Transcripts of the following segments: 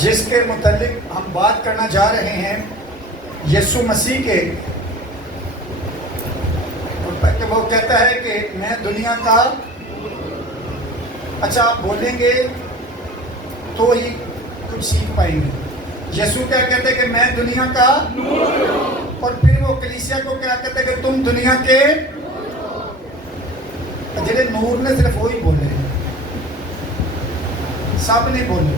جس کے متعلق ہم بات کرنا جا رہے ہیں یسوع مسیح کے، وہ کہتا ہے کہ میں دنیا کا، اچھا آپ بولیں گے تو ہی کچھ سیکھ پائیں گے۔ یسوع کیا کہتے ہیں کہ میں دنیا کا نور ہوں، اور پھر وہ کلیسیا کو کیا کہتے ہیں کہ تم دنیا کے جڑے نور نے صرف وہی بولے ہیں، سب نے بولے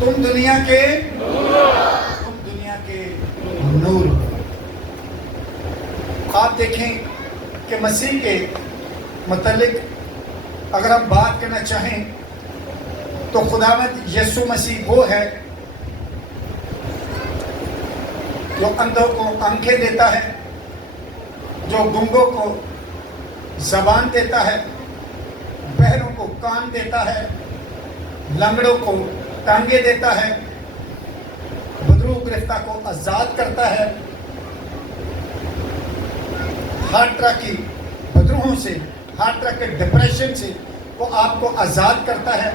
تم دنیا کے تم دنیا کے نور۔ آپ دیکھیں کہ مسیح کے متعلق اگر ہم بات کرنا چاہیں تو خداوند یسوع مسیح وہ ہے جو اندھوں کو آنکھیں دیتا ہے، جو گنگوں کو زبان دیتا ہے، بہروں کو کان دیتا ہے، لنگڑوں کو ٹانگیں دیتا ہے، بدرو گرفتہ کو آزاد کرتا ہے، ہر طرح کی بدروہوں سے، ہر طرح کے ڈپریشن سے وہ آپ کو آزاد کرتا ہے،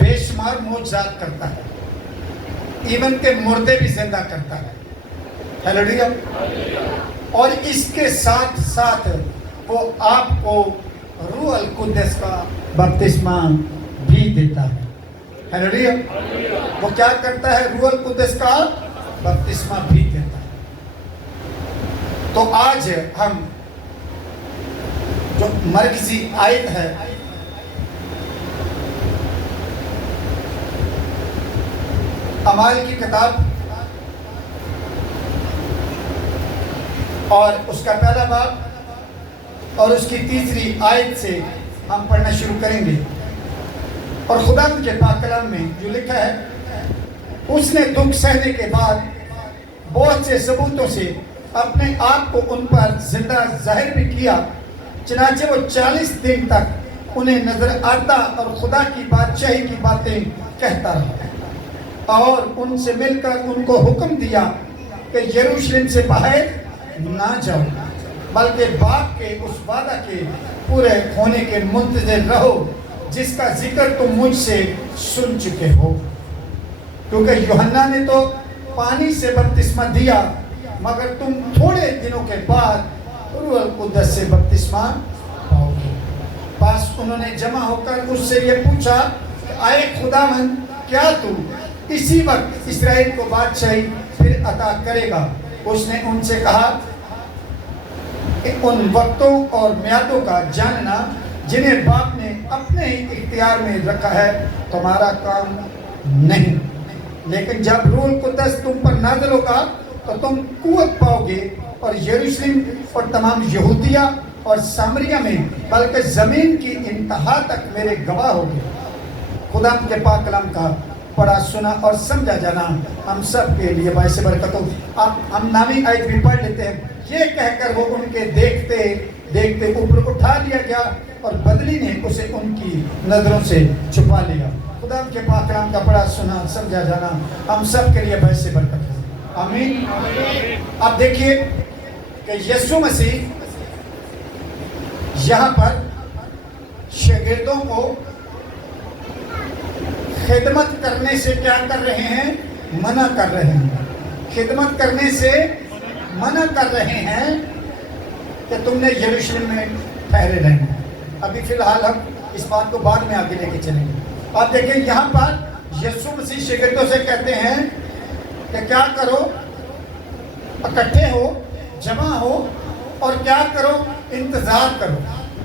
بے شمار معجزات کرتا ہے، ایون کہ مردے بھی زندہ کرتا ہے۔ ہیلیلویا۔ اور اس کے ساتھ ساتھ وہ آپ کو روح القدس کا بپتسمہ بھی دیتا ہے۔ ہیلیلویا۔ وہ کیا کرتا ہے؟ روح القدس کا بپتسمہ بھی دیتا ہے۔ تو آج ہم جو مرکزی آیت ہے اعمال کی کتاب اور اس کا پہلا باب اور اس کی تیسری آیت سے ہم پڑھنا شروع کریں گے۔ اور خدا کے پاک کلام میں جو لکھا ہے، اس نے دکھ سہنے کے بعد بہت سے ثبوتوں سے اپنے آپ کو ان پر زندہ ظاہر بھی کیا، چنانچہ وہ 40 دن تک انہیں نظر آتا اور خدا کی بادشاہی کی باتیں کہتا رہا، اور ان سے مل کر ان کو حکم دیا کہ یروشلم سے باہر نہ جاؤ، بلکہ باپ کے اس وعدہ کے پورے ہونے کے منتظر رہو جس کا ذکر تم مجھ سے سن چکے ہو، کیونکہ یوحنا نے تو پانی سے بپتسمہ دیا، مگر تم تھوڑے دنوں کے بعد روح القدس سے بپتسمہ پاؤ گے۔ پس انہوں نے جمع ہو کر اس سے یہ پوچھا کہ آئے خداوند، کیا تو اسی وقت اسرائیل کو بادشاہی پھر عطا کرے گا؟ اس نے ان سے کہا کہ ان وقتوں اور میعادوں کا جاننا جنہیں باپ نے اپنے ہی اختیار میں رکھا ہے تمہارا کام نہیں، لیکن جب روح القدس تم پر نازل ہوگا تو تم قوت پاؤ گے، اور یروشلم اور تمام یہودیہ اور سامریہ میں بلکہ زمین کی انتہا تک میرے گواہ ہوگے۔ خدا کے پاک کلام کا پڑھا سنا اور سمجھا جانا ہم سب کے لیے باعث برکت ہو۔ اب ہم نامی آیت بھی پڑھ لیتے ہیں۔ یہ کہہ کر وہ ان کے دیکھتے دیکھتے اوپر اٹھا لیا گیا، اور بدلی نے اسے ان کی نظروں سے چھپا لیا۔ خدا کے پاک کلام کا پڑھا سنا سمجھا جانا ہم سب کے لیے باعث برکت ہو۔ آمین۔ اب دیکھیے کہ یسوع مسیح یہاں پر شاگردوں کو خدمت کرنے سے کیا کر رہے ہیں؟ منع کر رہے ہیں۔ خدمت کرنے سے منع کر رہے ہیں کہ تم نے یروشلم میں ٹھہرے رہنا۔ ابھی فی الحال ہم اس بات کو بعد میں آگے لے کے چلیں گے۔ آپ دیکھیں یہاں پر یسوع مسیح شاگردوں سے کہتے ہیں کہ کیا کرو؟ اکٹھے ہو، جمع ہو، اور کیا کرو؟ انتظار کرو۔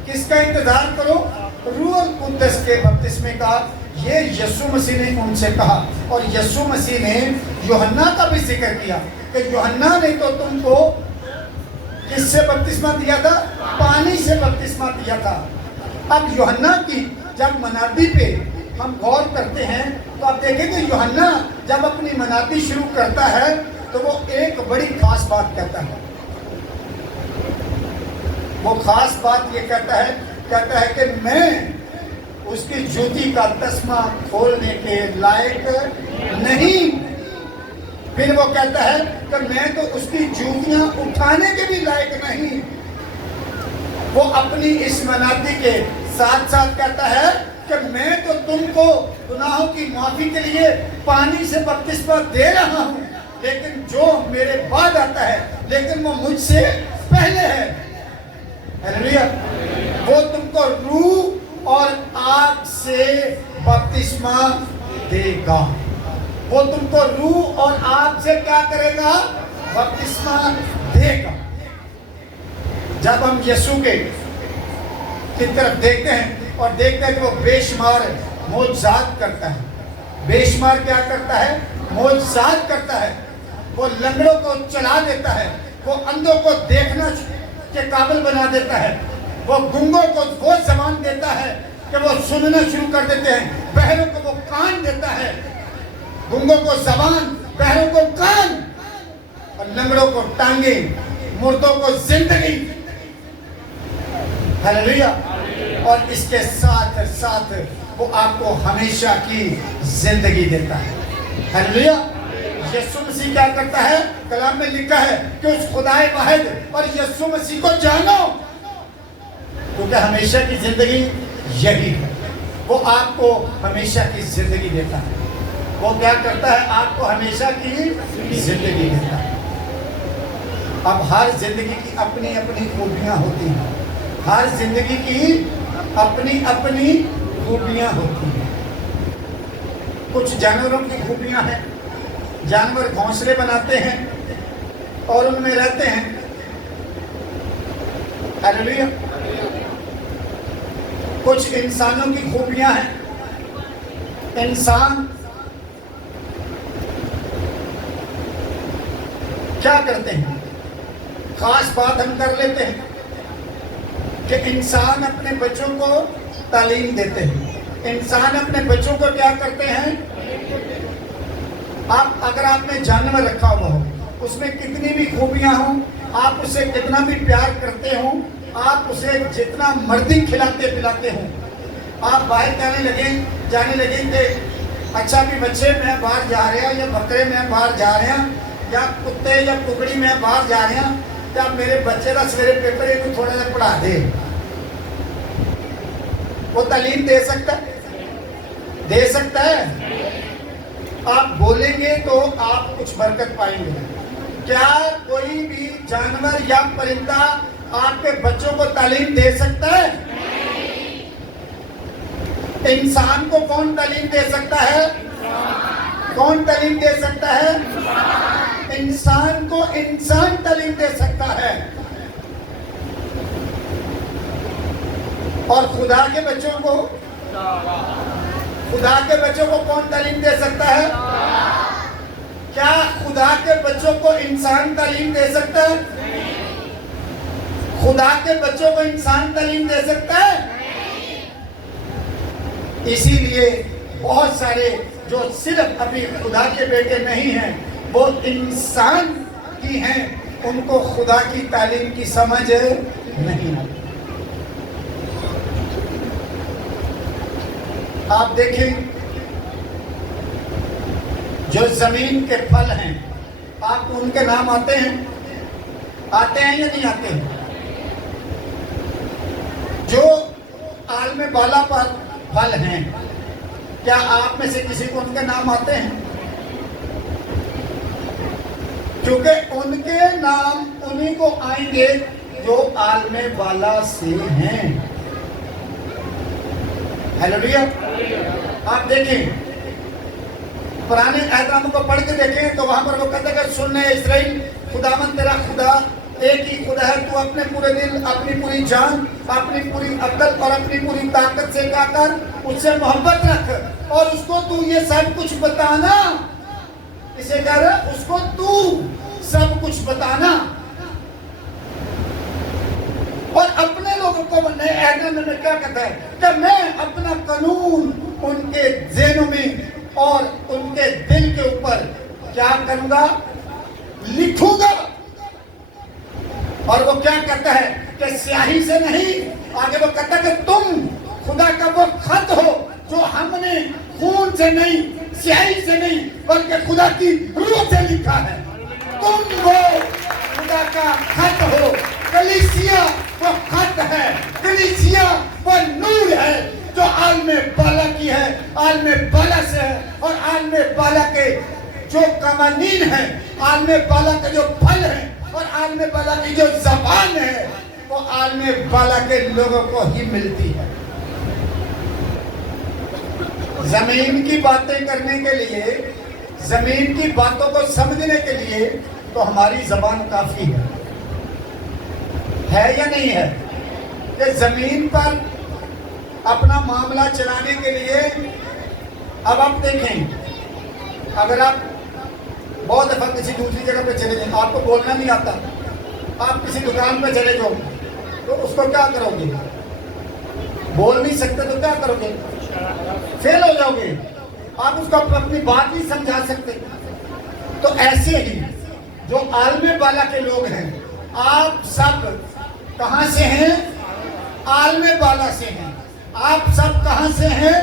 کس کا انتظار کرو؟ روح القدس کے بپتسمے کا۔ یہ یسوع مسیح نے ان سے کہا، اور یسوع مسیح نے یوحنا کا بھی ذکر کیا کہ یوحنا نے تو تم کو کس سے بپتسمہ دیا تھا؟ پانی سے بپتسمہ دیا تھا۔ اب یوحنا کی جب منادی پہ ہم غور کرتے ہیں تو آپ دیکھیں کہ یوحنا جب اپنی منادی شروع کرتا ہے تو وہ ایک بڑی خاص بات کہتا ہے۔ وہ خاص بات یہ کہتا ہے کہ میں اس کی جوتی کا تسمہ کھولنے کے لائق نہیں۔ پھر وہ کہتا ہے کہ میں تو اس کی جوتیاں اٹھانے کے بھی لائق نہیں۔ وہ اپنی اس منادی کے ساتھ ساتھ کہتا ہے کہ میں تو تم کو گناہوں کی معافی کے لیے پانی سے بپتسمہ دے رہا ہوں، لیکن جو میرے بعد آتا ہے لیکن وہ مجھ سے پہلے ہے، ہیلیلویا، وہ تم کو روح اور آگ سے بپتسمہ دے گا۔ وہ تم کو روح اور آگ سے کیا کرے گا؟ بپتسمہ دے گا۔ جب ہم یسوع کی طرف دیکھتے ہیں اور دیکھتے ہیں کہ وہ بے شمار معجزات کرتا ہے، بے شمار کیا کرتا ہے؟ معجزات کرتا ہے۔ وہ لنگڑوں کو چلا دیتا ہے، وہ اندھوں کو دیکھنا کے قابل بنا دیتا ہے، وہ گنگوں کو وہ زبان دیتا ہے کہ وہ سننا شروع کر دیتے ہیں، بہروں کو وہ کان دیتا ہے، گنگوں کو زبان، بہروں کو کان، اور لنگڑوں کو ٹانگیں، مردوں کو زندگی، ہیلیلویا، اور اس کے ساتھ ساتھ وہ آپ کو ہمیشہ کی زندگی دیتا ہے، ہیلیلویا۔ یسوع مسیح کیا کرتا ہے؟ کلام میں لکھا ہے کہ اس خدائے واحد اور یسوع مسیح کو جانو، کیونکہ ہمیشہ کی زندگی یہی ہے، وہ آپ کو ہمیشہ کی زندگی دیتا ہے۔ وہ کیا کرتا ہے؟ آپ کو ہمیشہ کی زندگی دیتا ہے۔ اب ہر زندگی کی اپنی اپنی خوبیاں ہوتی ہیں، ہر زندگی کی اپنی اپنی خوبیاں ہوتی ہیں۔ کچھ جانوروں کی خوبیاں ہیں، جانور گھونسلے بناتے ہیں اور ان میں رہتے ہیں، ہیلیلویا۔ کچھ انسانوں کی خوبیاں ہیں، انسان کیا کرتے ہیں؟ خاص بات ہم کر لیتے ہیں کہ انسان اپنے بچوں کو تعلیم دیتے ہیں، انسان اپنے بچوں کو کیا کرتے ہیں؟ اگر آپ نے جانور رکھا ہوا ہو، اس میں کتنی بھی خوبیاں ہوں، آپ اسے کتنا بھی پیار کرتے ہوں، آپ اسے جتنا مرضی کھلاتے پلاتے ہوں، آپ باہر جانے لگیں کہ اچھا بھی بچے میں باہر جا رہے ہیں، یا بکرے میں باہر جا رہے ہیں، یا کتے یا ککڑی میں باہر جا رہے ہیں، یا میرے بچے کا سویرے پیپر ہے تو تھوڑا سا پڑھا دے، وہ تعلیم دے سکتا ہے؟ آپ بولیں گے تو آپ کچھ برکت پائیں گے۔ کیا کوئی بھی جانور یا پرندہ آپ کے بچوں کو تعلیم دے سکتا ہے؟ انسان کو کون تعلیم دے سکتا ہے؟ کون تعلیم دے سکتا ہے؟ انسان کو انسان تعلیم دے سکتا ہے۔ اور خدا کے بچوں کو کون تعلیم دے سکتا ہے؟ کیا خدا کے بچوں کو انسان تعلیم دے سکتا ہے؟ خدا کے بچوں کو انسان تعلیم دے سکتا ہے؟ اسی لیے بہت سارے جو صرف ابھی خدا کے بیٹے نہیں ہیں، وہ انسان کی ہیں، ان کو خدا کی تعلیم کی سمجھ نہیں آتی۔ آپ دیکھیں جو زمین کے پھل ہیں، آپ کو ان کے نام آتے ہیں یا نہیں آتے ہیں؟ جو عالم بالا پر پھل ہیں، کیا آپ میں سے کسی کو ان کے نام آتے ہیں؟ کیونکہ ان کے نام انہی کو آئیں گے جو عالم بالا سے ہیں، ہیلیلویا۔ آپ دیکھیں پرانے عہد ناموں کو پڑھ کے دیکھیں تو وہاں پر وہ کہتا ہے کہ سن اے اسرائیل، خداوند تیرا خدا ایک ہی خدا ہے، تو اپنے پورے دل، اپنی پوری جان، اپنی پوری عقل اور اپنی پوری طاقت سے کیا کر، اس سے محبت رکھ، اور اس کو تو یہ سب کچھ بتانا، اسے کہہ رہا ہے اس کو تو سب کچھ بتانا، اور اپنے لوگوں کو نئے عہد نامے میں کیا کہتا ہے کہ میں اپنا قانون ان کے ذہنوں میں اور ان کے دل کے اوپر کیا کروں گا؟ لکھوں گا۔ اور وہ کیا کہتا ہے کہ سیاہی سے نہیں، آگے وہ کہتا ہے کہ تم خدا کا وہ خط ہو جو ہم نے خون سے نہیں، سیاہی سے نہیں، بلکہ خدا کی روح سے لکھا ہے۔ تم وہ خدا کا خط ہو، کلیسیا وہ خط ہے، کلیسیا وہ نور ہے، جو عالم بالا کی ہے، عالم بالا سے ہے، اور عالم بالا کے جو قوانین ہیں، عالم بالا کے جو پھل ہیں، اور عالم بالا کی جو زبان ہے، وہ عالم بالا کے لوگوں کو ہی ملتی ہے۔ زمین کی باتیں کرنے کے لیے، زمین کی باتوں کو سمجھنے کے لیے تو ہماری زبان کافی ہے یا نہیں ہے؟ کہ زمین پر اپنا معاملہ چلانے کے لیے، اب آپ دیکھیں، اگر آپ بہت دفعہ کسی دوسری جگہ پہ چلے جائیں، آپ کو بولنا نہیں آتا، آپ کسی دکان پہ چلے جاؤ تو اس کو کیا کرو گے؟ بول نہیں سکتے تو کیا کرو گے؟ فیل ہو جاؤ گے، آپ اس کو اپنی بات نہیں سمجھا سکتے۔ تو ایسے ہی جو عالم بالا کے لوگ ہیں، آپ سب کہاں سے ہیں؟ عالم بالا سے ہیں۔ آپ سب کہاں سے ہیں؟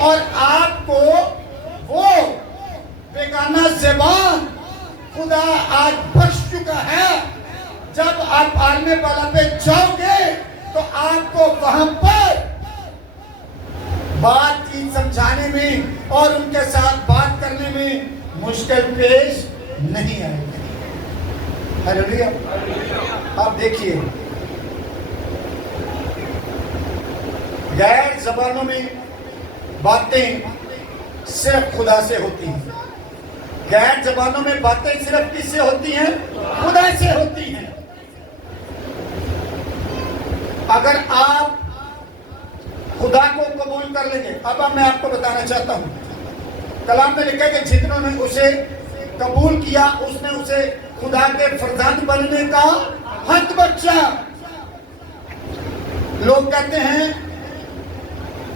اور آپ کو وہ بیگانہ زبان خدا آج بخش چکا ہے۔ جب آپ عالم بالا پہ جاؤ گے تو آپ کو وہاں پر بات کی سمجھانے میں اور ان کے ساتھ بات کرنے میں مشکل پیش نہیں آئے گی۔ ہلیلویا۔ آپ دیکھیے، غیر زبانوں میں باتیں صرف خدا سے ہوتی ہیں۔ غیر زبانوں میں باتیں صرف کس سے ہوتی ہیں؟ خدا سے ہوتی ہیں۔ اگر آپ خدا کو قبول کر لیں گے، اب میں آپ کو بتانا چاہتا ہوں، کلام میں لکھا کہ جتنوں نے اسے قبول کیا، اس نے اسے خدا کے فرزند بننے کا حق بخشا۔ لوگ کہتے ہیں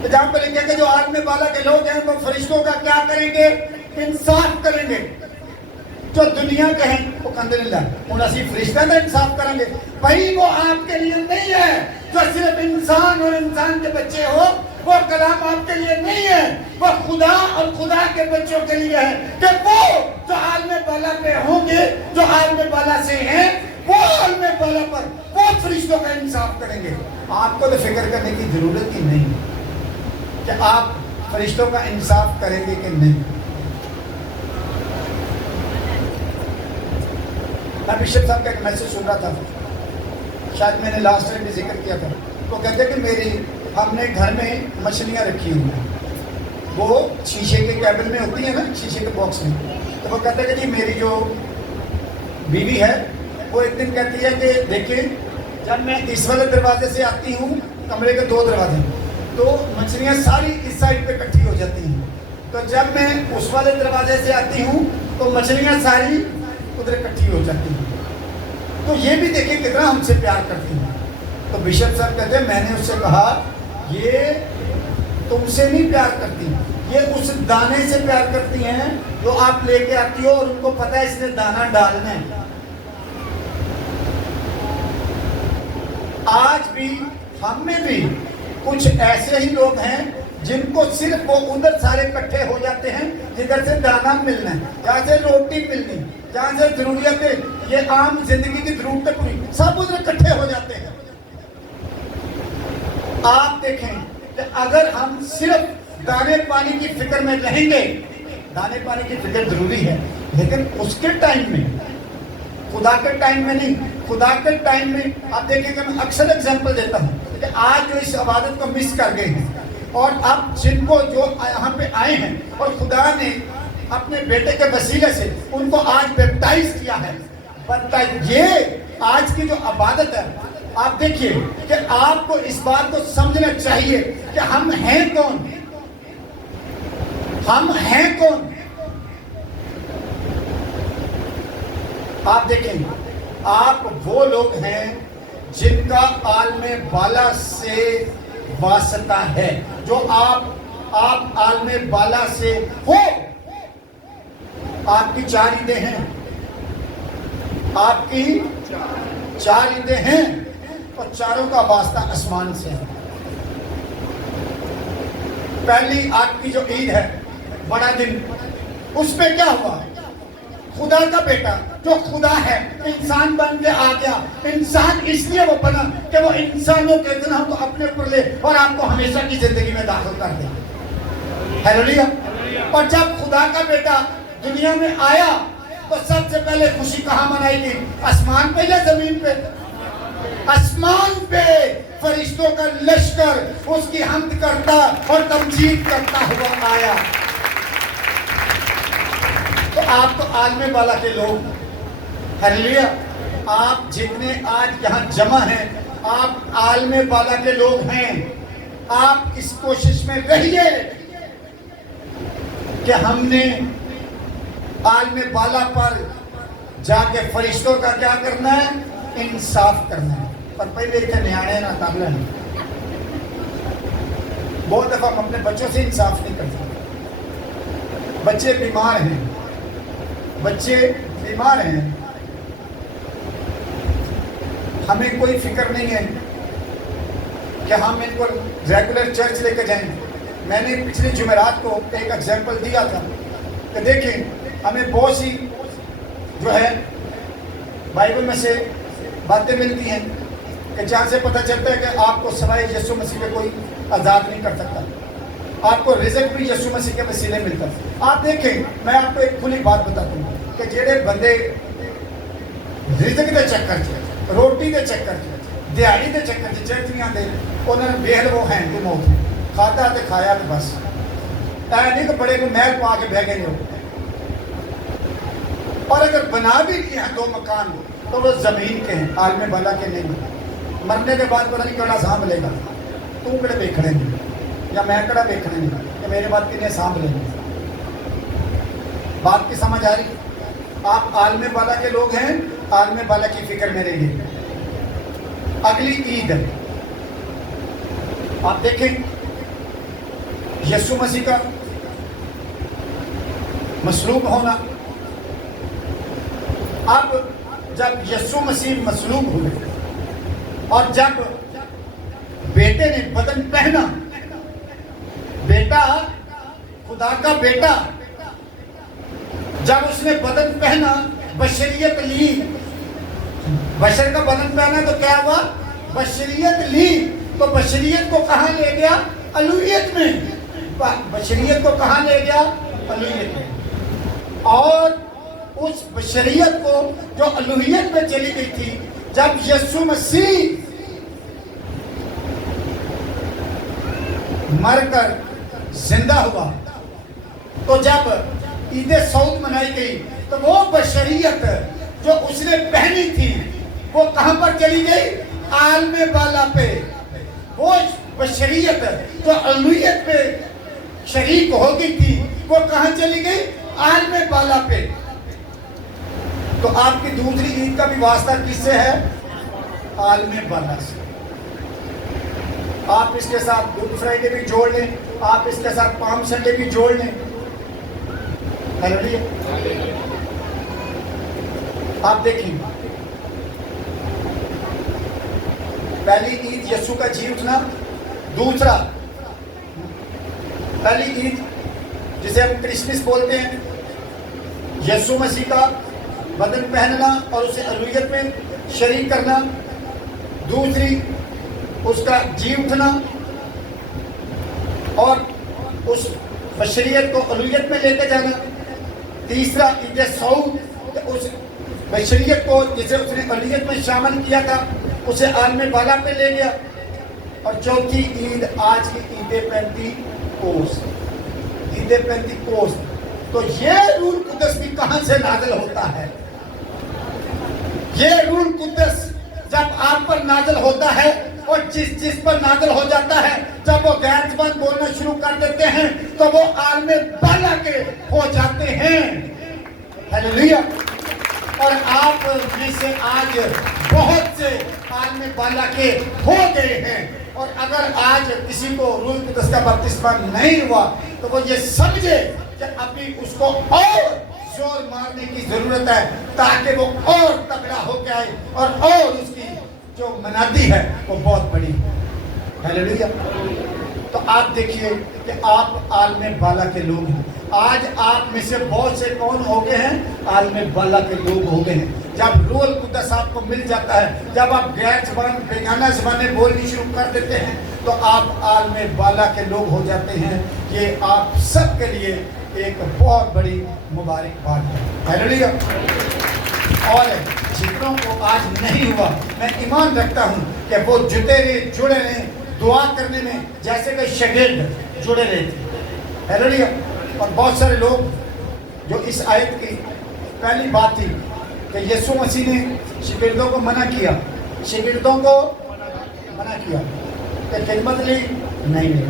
کہ جہاں پہ لکھا کہ جو عالم بالا کے لوگ ہیں وہ فرشتوں کا کیا کریں گے؟ انصاف کریں گے۔ جو دنیا کے ہیں وہ الحمدللہ انہوں اسی فرشتہ کا انصاف کریں گے۔ بھائی وہ آپ کے لیے نہیں ہے جو صرف انسان اور انسان کے بچے ہو، وہ کلام آپ کے لیے نہیں ہے، وہ خدا اور خدا کے بچوں کے لیے ہے کہ وہ جو عالم بالا پہ ہوں گے، جو عالم بالا سے ہیں، وہ عالم بالا پر وہ فرشتوں کا انصاف کریں گے۔ آپ کو تو فکر کرنے کی ضرورت ہی نہیں کہ آپ فرشتوں کا انصاف کریں گے کہ نہیں۔ میں بشپ صاحب کا ایک میسج سن رہا تھا، شاید میں نے لاسٹ ٹائم بھی ذکر کیا تھا۔ وہ کہتے ہیں کہ ہم نے گھر میں مچھلیاں رکھی ہوئی ہیں، وہ شیشے کے کیبن میں ہوتی ہیں نا، شیشے کے باکس میں۔ تو وہ کہتے ہیں کہ جی میری جو بیوی ہے وہ ایک دن کہتی ہے کہ دیکھیں جب میں اس والے دروازے سے آتی ہوں، کمرے کے 2 دروازے، تو مچھلیاں ساری اس سائڈ پہ اکٹھی ہو جاتی ہیں، تو جب میں اس والے دروازے سے آتی ہوں تو مچھلیاں ساری ادھر اکٹھی ہو جاتی ہیں۔ تو یہ بھی دیکھیں کتنا ہم سے پیار کرتی ہیں۔ تو بشپ صاحب کہتے ہیں میں نے اس سے کہا یہ تم سے نہیں پیار کرتی، یہ اس دانے سے پیار کرتی ہیں جو آپ لے کے آتی ہو اور ان کو پتہ ہے اس نے دانا ڈالنا ہے۔ آج بھی ہم میں بھی کچھ ایسے ہی لوگ ہیں جن کو صرف وہ ادھر سارے اکٹھے ہو جاتے ہیں جدھر سے دانا ملنا ہے، جہاں سے روٹی ملنی، جہاں سے ضروریتیں، یہ عام زندگی کی ضرورتیں پوری، سب ادھر اکٹھے ہو جاتے ہیں۔ آپ دیکھیں کہ اگر ہم صرف دانے پانی کی فکر میں رہیں گے، دانے پانی کی فکر ضروری ہے لیکن اس کے ٹائم میں، خدا کے ٹائم میں نہیں۔ خدا کے ٹائم میں آپ دیکھیں کہ میں اکثر اگزامپل دیتا ہوں کہ آج جو اس عبادت کو مس کر گئے ہیں اور اب جن کو جو یہاں پہ آئے ہیں اور خدا نے اپنے بیٹے کے وسیلے سے ان کو آج بیپٹائز کیا ہے، یہ آج کی جو عبادت ہے، آپ دیکھیے کہ آپ کو اس بات کو سمجھنا چاہیے کہ ہم ہیں کون، ہم ہیں کون۔ آپ دیکھیں آپ وہ لوگ ہیں جن کا عالم بالا سے واسطہ ہے، جو آپ عالم بالا سے ہو۔ آپ کی 4 عیدیں ہیں، آپ کی 4 عیدیں ہیں اور چاروں کا واسطہ آسمان سے ہے۔ پہلی آپ کی جو عید ہے بڑا دن، اس پہ کیا ہوا؟ خدا کا بیٹا جو خدا ہے انسان بن کے آ گیا. انسان اس لیے وہ بنا کہ وہ انسانوں کے گناہوں کو اپنے اوپر لے اور آپ کو ہمیشہ کی زندگی میں داخل کر دے. ہیلیلویا. اور جب خدا کا بیٹا دنیا میں آیا تو سب سے پہلے خوشی کہاں منائی گئی؟ آسمان پہ یا زمین پہ؟ آسمان پہ فرشتوں کا لشکر اس کی حمد کرتا اور تمجید کرتا ہوا آیا. تو آپ تو عالم بالا کے لوگ. ہیلیلویا. آپ جتنے آج یہاں جمع ہیں آپ عالم بالا کے لوگ ہیں. آپ اس کوشش میں رہیے کہ ہم نے عالم بالا پر جا کے فرشتوں کا کیا کرنا ہے؟ انصاف کرنا ہے. پر پہلے اتنے نیانے نہ تابلہ نہیں. بہت دفعہ ہم اپنے بچوں سے انصاف نہیں کرتے. بچے بیمار ہیں، بچے بیمار ہیں، ہمیں کوئی فکر نہیں ہے کہ ہم ان کو ریگولر چرچ لے کے جائیں. میں نے پچھلے جمعرات کو ایک ایگزامپل دیا تھا کہ دیکھیں ہمیں بہت سی جو ہے بائبل میں سے باتیں ملتی ہیں کہ جہاں سے پتہ چلتا ہے کہ آپ کو سوائے یسوع مسیح کے کوئی آزاد نہیں کر سکتا. آپ کو رزق بھی یسوع مسیح کے وسیلے ملتا ہے. آپ دیکھیں میں آپ کو ایک کھلی بات بتاتا ہوں کہ جڑے بندے رزق کے چکر چ روٹی کے چکر چ دیہڑی کے چکر چ چرچ نہیں آتے انہوں نے بہل وہ ہیں تو موت کھاتا تے کھایا تو بس اے نہیں کہ بڑے کو محل پا کے بہ گئے ہو. اور اگر بنا بھی لیے ہیں 2 مکان تو وہ زمین کے ہیں عالم بالا کے نہیں. مرنے کے بعد پتہ نہیں کہڑا سانبھ لے گا. تو کہڑے دیکھنے نہیں یا میں کہڑا دیکھنے نہیں کہ میرے بعد کنے سانبھ لیں گے. بات کی سمجھ آ رہی؟ آپ عالم بالا کے لوگ ہیں، عالم بالا کی فکر میں رہیے. اگلی عید آپ دیکھیں یسوع مسیح کا مصلوب ہونا. اب جب یسوع مسیح مصلوب ہوئے اور جب بیٹے نے بدن پہنا، بیٹا خدا کا بیٹا جب اس نے بدن پہنا بشریت لی. بشر کا بدن پہنا تو کیا ہوا؟ بشریت لی. تو بشریت کو کہاں لے گیا؟ الوہیت میں. بشریت کو کہاں لے گیا؟ الوہیت میں. اور اس بشریت کو جو الوہیت میں چلی گئی تھی جب یسوع مسیح مر کر زندہ ہوا تو جب عید سعود منائی گئی تو وہ بشریت جو اس نے پہنی تھی وہ کہاں پر چلی گئی؟ عالم بالا پہ. وہ بشریت جو الوہیت پہ شریک ہو گئی تھی وہ کہاں چلی گئی؟ عالم بالا پہ. تو آپ کی دوسری عید کا بھی واسطہ کس سے ہے؟ عالم بالا سے. آپ اس کے ساتھ گڈ فرائیڈے بھی جوڑ لیں، آپ اس کے ساتھ پام سنڈے بھی جوڑ لیں. آپ دیکھیں پہلی عید یسوع کا جی اٹھنا. دوسرا پہلی عید جسے ہم کرسمس بولتے ہیں یسوع مسیح کا بدن پہننا اور اسے الوہیت میں شریک کرنا. دوسری اس کا جی اٹھنا اور اس بشریت کو الوہیت میں لے کے جانا. تیسرا عید سعود اس بشریت کو جسے اس نے الوہیت میں شامل کیا تھا اسے عالم بالا پہ لے گیا. اور چوتھی عید آج کی عید پینتیکوست. عید پینتیکوست. تو یہ روح القدس بھی کہاں سے نازل ہوتا ہے؟ یہ روح القدس جب آپ پر نازل ہوتا ہے اور جس پر نازل ہو جاتا ہے جب وہ غیر زبان بولنا شروع کر دیتے ہیں تو وہ عالم بالا کے ہو جاتے ہیں. ہیلیلویا. اور آپ میں سے آج بہت سے عالم بالا کے ہو گئے ہیں. اور اگر آج کسی کو روح القدس کا بپتسمہ نہیں ہوا تو وہ یہ سمجھے کہ ابھی اس کو اور زور مارنے کی ضرورت ہے تاکہ وہ اور تگڑا ہو کے آئے اور اس کی جو منادی ہے وہ بہت بڑی. ہیلیلویا. تو آپ دیکھیے کہ آپ عالم بالا کے لوگ ہیں. آج آپ میں سے بہت سے کون ہو گئے ہیں؟ عالم بالا کے لوگ ہو گئے ہیں۔ جب روح القدس آپ کو مل جاتا ہے، جب آپ غیر زبان بیگانہ زبانیں بولنی شروع کر دیتے ہیں تو آپ عالم بالا کے لوگ ہو جاتے ہیں۔ یہ آپ سب کے لیے ایک بہت بڑی مبارکباد ہے۔ ہیلیلویا۔ اور جتنوں کو آج نہیں ہوا، میں ایمان رکھتا ہوں کہ وہ جڑے رہے دعا کرنے میں، جیسے کہ شاگرد جڑے رہے تھے۔ ہیلیلویا۔ اور بہت سارے لوگ جو اس آیت کی پہلی بات تھی کہ یسوع مسیح نے شاگردوں کو منع کیا کہ خدمت لی نہیں لے۔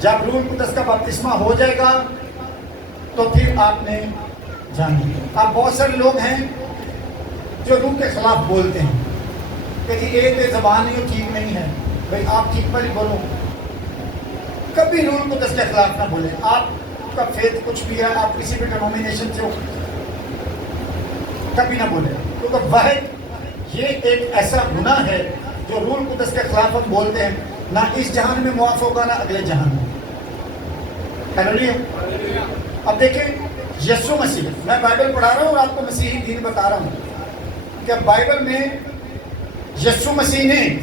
جب روح القدس کا بپتسمہ ہو جائے گا تو پھر آپ نے جانی۔ اب بہت سارے لوگ ہیں جو روح کے خلاف بولتے ہیں کہ جی ایک زبان ہی ٹھیک نہیں ہے۔ بھائی آپ ٹھیک پر ہی بولو، کبھی روح القدس کے خلاف نہ بولیں۔ آپ کا فیتھ کچھ بھی ہے، آپ کسی بھی ڈینومینیشن سے ہو، کبھی نہ بولیں، کیونکہ واحد یہ ایک ایسا گناہ ہے جو روح القدس کے خلاف ہم بولتے ہیں، نہ اس جہان میں معاف ہوگا نہ اگلے جہان میں۔ ہیلیلویا۔ اب دیکھیں یسوع مسیح، میں بائبل پڑھا رہا ہوں اور آپ کو مسیحی دین بتا رہا ہوں کہ بائبل میں یسوع مسیح نے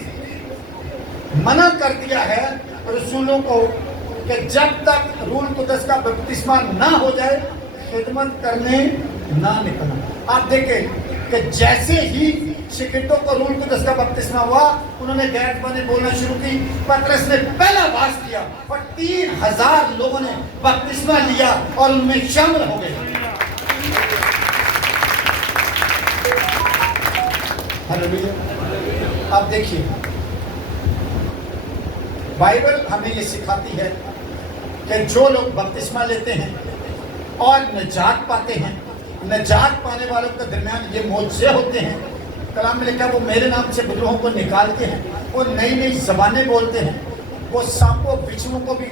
منع کر دیا ہے رسولوں کو کہ جب تک روح القدس کا بپتسمہ نہ ہو جائے خدمت کرنے نہ نکلنا۔ آپ دیکھیں کہ جیسے ہی شاگردوں کو روح القدس کا بپتسمہ ہوا، انہوں نے غیر زبانیں بولنا شروع کی۔ پطرس نے پہلا واعظ کیا اور 3000 لوگوں نے بپتسمہ لیا اور ان میں شامل ہو گئے۔ ہیلیلویا۔ اب دیکھیے بائبل ہمیں یہ سکھاتی ہے کہ جو لوگ بپتسمہ لیتے ہیں اور نجات پاتے ہیں، نجات پانے والوں کے درمیان یہ معجزے ہوتے ہیں۔ کلام میں لکھا وہ میرے نام سے بدروہوں کو نکالتے ہیں، وہ نئی نئی زبانیں بولتے ہیں، وہ سانپوں بچھوؤں کو بھی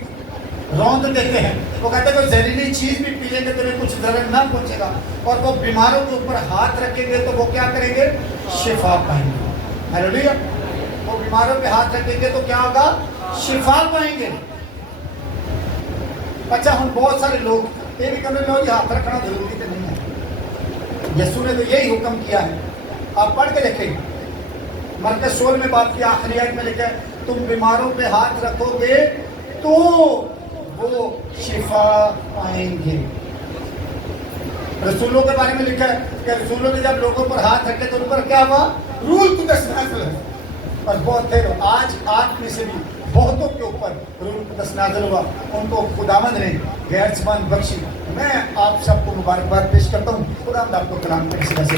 روند دیتے ہیں، وہ کہتے ہیں کہ زہریلی چیز بھی پی لیں گے تمہیں کچھ ضرر نہ پہنچے گا، اور وہ بیماروں کے اوپر ہاتھ رکھیں گے تو وہ کیا کریں گے؟ شفا پائیں گے۔ ہیلیلویا۔ وہ بیماروں پہ ہاتھ رکھیں گے تو کیا ہوگا؟ شفا پائیں گے۔ اچھا ہم بہت سارے لوگ یہ بھی کہتے ہیں کہ ہاتھ رکھنا ضروری تو نہیں ہے۔ یسوع نے تو یہی حکم کیا ہے، آپ پڑھ کے دیکھیں مرکز 16 میں بات کی آخری آیت میں لکھا ہے تم بیماروں پہ ہاتھ رکھو گے تو وہ شفا پائیں گے۔ رسولوں کے بارے میں لکھا ہے کہ رسولوں نے جب لوگوں پر ہاتھ رکھے تو ان پر کیا ہوا؟ روح القدس نازل ہے۔ اور بہت تھے آج آپ میں سے بھی بہتوں کے اوپر روح القدس نازل ہوا، ان کو خداوند نے غیر زبان بخشی۔ میں آپ سب کو مبارکباد پیش کرتا ہوں۔ خداوند آپ کو کلام کے وسیلہ سے